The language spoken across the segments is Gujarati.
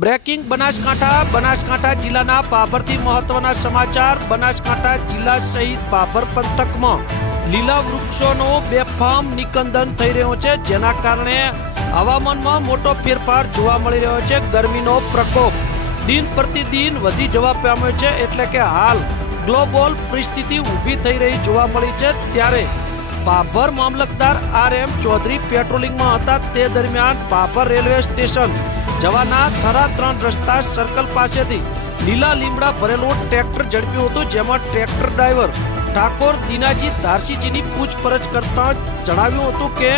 બ્રેકિંગ બનાસકાંઠા બનાસકાંઠા જિલ્લાના પાભરથી મહત્વના સમાચાર. બનાસકાંઠા જિલ્લા સહિત પાભર પંથકમાં લીલા વૃક્ષોનો બેફામ નિકંદન થઈ રહ્યો છે, જેના કારણે હવામાનમાં મોટો ફેરફાર જોવા મળી રહ્યો છે. ગરમીનો પ્રકોપ દિન પ્રતિદિન વધી જવા પામ્યો છે, એટલે કે હાલ ગ્લોબલ પરિસ્થિતિ ઊભી થઈ રહી જોવા મળી છે. ત્યારે પાભર મામલતદાર આર એમ ચૌધરી પેટ્રોલિંગમાં હતા. તે દરમિયાન પાભર રેલવે સ્ટેશન જવાના થરા ત્રણ રસ્તા સર્કલ પાસેથી લીલા લીમડા ભરેલો ટ્રેક્ટર ઝડપ્યું હતું, જેમાં ટ્રેક્ટર ડ્રાઈવર ઠાકોર દિનાજી ધારસીજીની પૂછપરછ કરતા જણાવ્યું હતું કે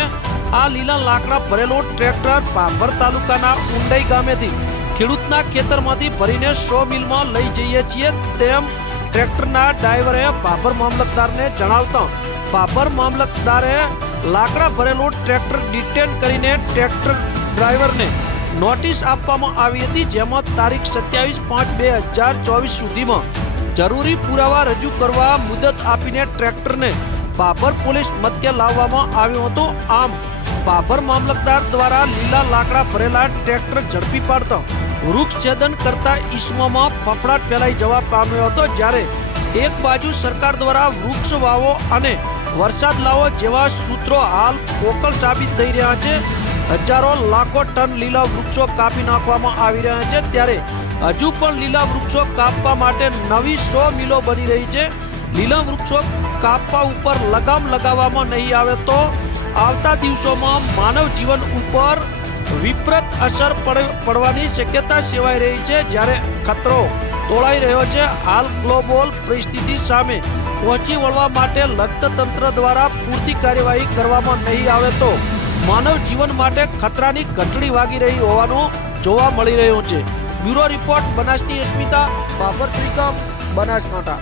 આ લીલા લાકડા ભરેલો ટ્રેક્ટર પાભર તાલુકાના ઉંડાઈ ગામેથી ખેડૂતના ખેતરમાંથી ભરીને સો મિલમાં લઈ જઈએ છીએ તેમ ટ્રેક્ટરના ડ્રાઈવરે બાબર મામલતદારને જણાવતા બાબર મામલતદારે લાકડા ભરેલું ટ્રેક્ટર ડિટેન કરીને ટ્રેક્ટર ડ્રાઈવરને નોટિસ આપવામાં આવી હતી, જેમાં તારીખ સત્યાવીસ પાંચ બે હજાર ચોવીસ સુધીમાં જરૂરી પુરાવા રજૂ કરવા મુદત આપીને ટ્રેક્ટરને બાબર પોલીસ મથકે લાવવામાં આવ્યો હતો. આમ, બાબર મામલતદાર દ્વારા લીલા લાકડા ભરેલા ટ્રેક્ટર ઝડપી પાડતા વૃક્ષ છેદન કરતા ઈસમોમાં ફફડાટ ફેલાઈ જવા પામ્યો હતો, જ્યારે એક બાજુ સરકાર દ્વારા વૃક્ષ વાવો અને વરસાદ લાવો જેવા સૂત્રો હાલ પોકળ સાબિત થઈ રહ્યા છે. હજારો લાખો ટન લીલા વૃક્ષો કાપી નાખવામાં આવી રહ્યા છે. ત્યારે હજુ પણ લીલા વૃક્ષો કાપવા માટે નવી સો મિલો બની રહી છે. લીલા વૃક્ષો કાપવા ઉપર લગામ લગાવવામાં નહીં આવે તો આવતા દિવસોમાં માનવ જીવન ઉપર વિપરીત અસર પડ- પડવાની શક્યતા સેવાઈ રહી છે. જ્યારે ખતરો તોળાઈ રહ્યો છે, હાલ ગ્લોબલ પરિસ્થિતિ સામે પહોંચી વળવા માટે લગ્નતંત્ર દ્વારા પૂરતી કાર્યવાહી કરવામાં નહીં આવે તો માનવ જીવન માટે ખતરાની ઘંટડી વાગી રહી હોવાનું જોવા મળી રહ્યું છે. બ્યુરો રિપોર્ટ, બનાસની અસ્મિતા બાબર શ્રીકમ બનાસકાંઠા.